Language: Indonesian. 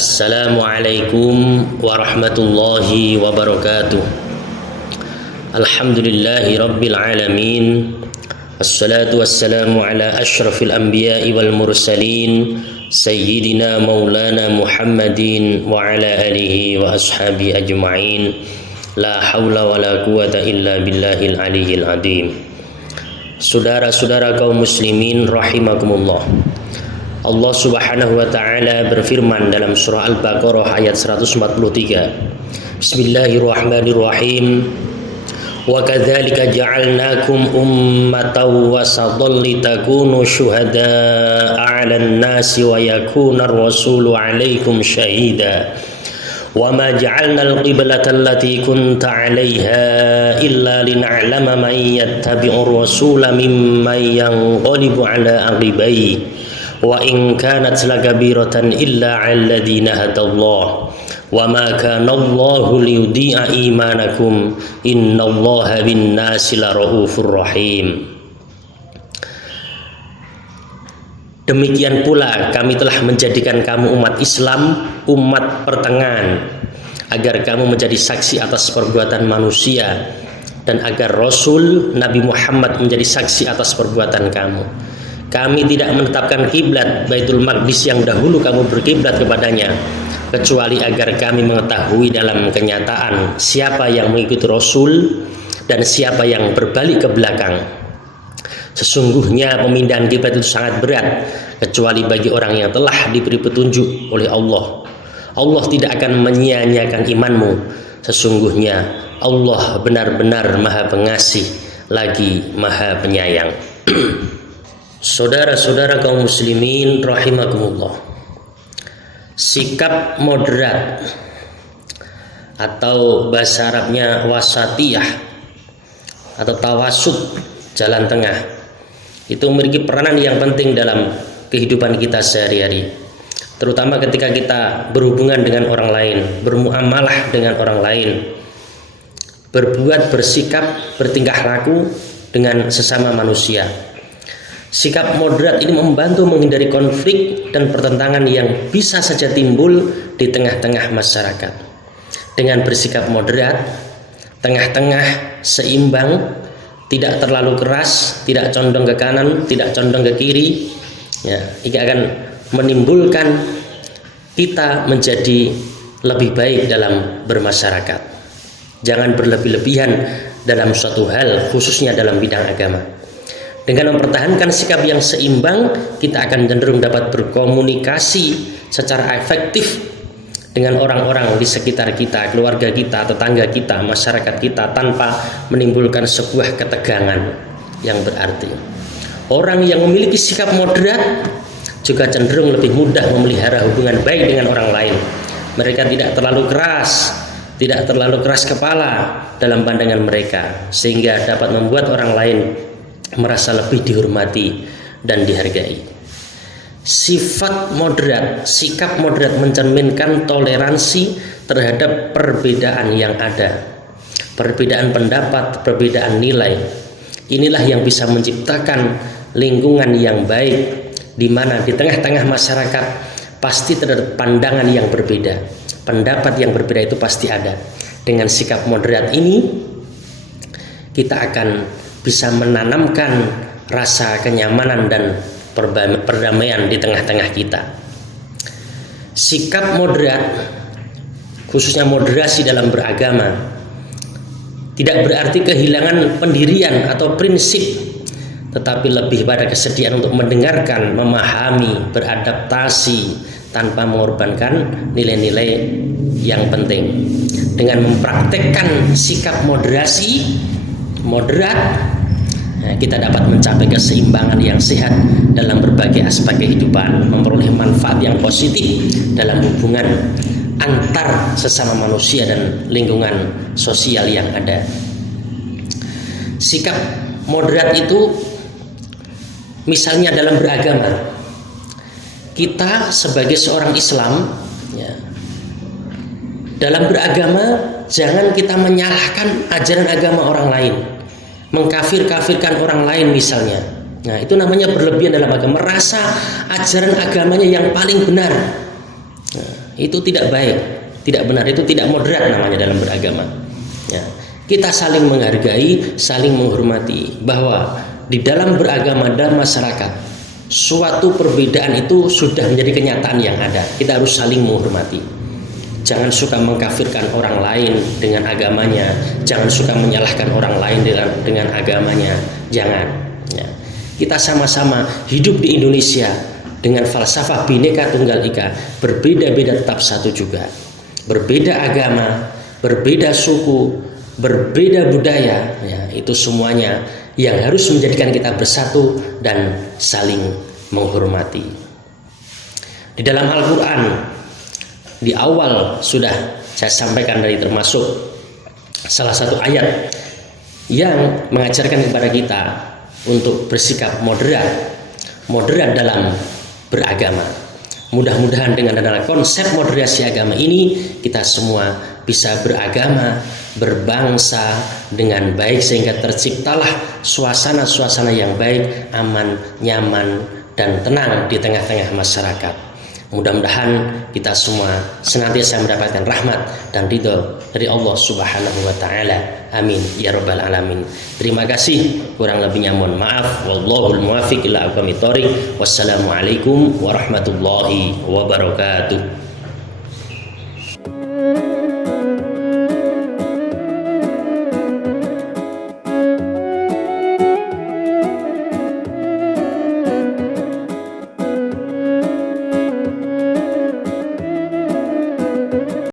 Assalamualaikum warahmatullahi wabarakatuh. Alhamdulillahi rabbil alamin. Assalatu wassalamu ala ashrafil anbiya'i wal mursalin Sayyidina maulana Muhammadin wa ala alihi wa ashabi ajma'in. La hawla wa la quwata illa billahil aliyyil azim. Saudara-saudara kaum muslimin rahimakumullah, Allah subhanahu wa ta'ala berfirman dalam surah Al-Baqarah ayat 143. Bismillahirrahmanirrahim. Wa kadzalika ja'alnakum ummatan wasatan litakunu syuhada'a 'alan nasi wa yakuna ar-rasulu 'alaikum syahida. Wa ma ja'alna al-qiblata allati kunta 'alaiha illa lina'lama man yattabi'ur rasula mimman yanqalibu 'ala 'aqibayhi. Wa in kanat lakabiratan illa 'alal ladzina hadallah wa ma kana Allahu liyudhi'a imanakum innallaha bin-nasi laraufur rahim. Demikian pula kami telah menjadikan kamu umat Islam, umat pertengahan, agar kamu menjadi saksi atas perbuatan manusia dan agar Rasul Nabi Muhammad menjadi saksi atas perbuatan kamu. Kami tidak menetapkan kiblat Baitul Maqdis yang dahulu kamu berkiblat kepadanya, kecuali agar kami mengetahui dalam kenyataan siapa yang mengikuti Rasul dan siapa yang berbalik ke belakang. Sesungguhnya pemindahan kiblat itu sangat berat, kecuali bagi orang yang telah diberi petunjuk oleh Allah. Allah tidak akan menyia-nyiakan imanmu. Sesungguhnya Allah benar-benar Maha Pengasih lagi Maha Penyayang. Saudara-saudara kaum muslimin rahimakumullah, sikap moderat atau bahasa Arabnya wasatiyah atau tawasud, jalan tengah, itu memiliki peranan yang penting dalam kehidupan kita sehari-hari, terutama ketika kita berhubungan dengan orang lain, bermuamalah dengan orang lain, berbuat, bersikap, bertingkah laku dengan sesama manusia. Sikap moderat ini membantu menghindari konflik dan pertentangan yang bisa saja timbul di tengah-tengah masyarakat. Dengan bersikap moderat, tengah-tengah, seimbang, tidak terlalu keras, tidak condong ke kanan, tidak condong ke kiri, ini akan menimbulkan kita menjadi lebih baik dalam bermasyarakat. Jangan berlebih-lebihan dalam suatu hal, khususnya dalam bidang agama. Dengan mempertahankan sikap yang seimbang, kita akan cenderung dapat berkomunikasi secara efektif dengan orang-orang di sekitar kita, keluarga kita, tetangga kita, masyarakat kita, tanpa menimbulkan sebuah ketegangan yang berarti. Orang yang memiliki sikap moderat juga cenderung lebih mudah memelihara hubungan baik dengan orang lain. Mereka tidak terlalu keras kepala dalam pandangan mereka, sehingga dapat membuat orang lain merasa lebih dihormati dan dihargai. Sifat moderat, sikap moderat mencerminkan toleransi terhadap perbedaan yang ada, perbedaan pendapat, perbedaan nilai. Inilah yang bisa menciptakan lingkungan yang baik, di mana di tengah-tengah masyarakat pasti terdapat pandangan yang berbeda, pendapat yang berbeda itu pasti ada. Dengan sikap moderat ini, kita akan bisa menanamkan rasa kenyamanan dan perdamaian di tengah-tengah kita. Sikap moderat, khususnya moderasi dalam beragama, tidak berarti kehilangan pendirian atau prinsip, tetapi lebih pada kesediaan untuk mendengarkan, memahami, beradaptasi tanpa mengorbankan nilai-nilai yang penting. Dengan mempraktekkan sikap moderat, kita dapat mencapai keseimbangan yang sehat dalam berbagai aspek kehidupan, memperoleh manfaat yang positif dalam hubungan antar sesama manusia dan lingkungan sosial yang ada. Sikap moderat itu misalnya dalam beragama, kita sebagai seorang Islam, dalam beragama jangan kita menyalahkan ajaran agama orang lain, mengkafir-kafirkan orang lain misalnya. Nah, itu namanya berlebihan dalam agama, merasa ajaran agamanya yang paling benar. Nah, itu tidak baik, tidak benar, itu tidak moderat namanya dalam beragama. Ya, kita saling menghargai, saling menghormati, bahwa di dalam beragama dan masyarakat suatu perbedaan itu sudah menjadi kenyataan yang ada. Kita harus saling menghormati. Jangan suka mengkafirkan orang lain dengan agamanya, jangan suka menyalahkan orang lain dengan agamanya, jangan. Ya. Kita sama-sama hidup di Indonesia dengan falsafah Bhinneka Tunggal Ika, berbeda-beda tetap satu juga. Berbeda agama, berbeda suku, berbeda budaya, ya, itu semuanya yang harus menjadikan kita bersatu dan saling menghormati. Di dalam Al-Quran, di awal sudah saya sampaikan dari termasuk salah satu ayat yang mengajarkan kepada kita untuk bersikap moderat dalam beragama. Mudah-mudahan dengan adanya konsep moderasi agama ini, kita semua bisa beragama, berbangsa dengan baik, sehingga terciptalah suasana-suasana yang baik, aman, nyaman, dan tenang di tengah-tengah masyarakat. Mudah-mudahan kita semua senantiasa mendapatkan rahmat dan ridho dari Allah Subhanahu wa Ta'ala. Amin ya rabbal alamin. Terima kasih, kurang lebihnya mohon maaf. Wallahul muwaffiq ila aqwamit thoriq. Wassalamualaikum warahmatullahi wabarakatuh.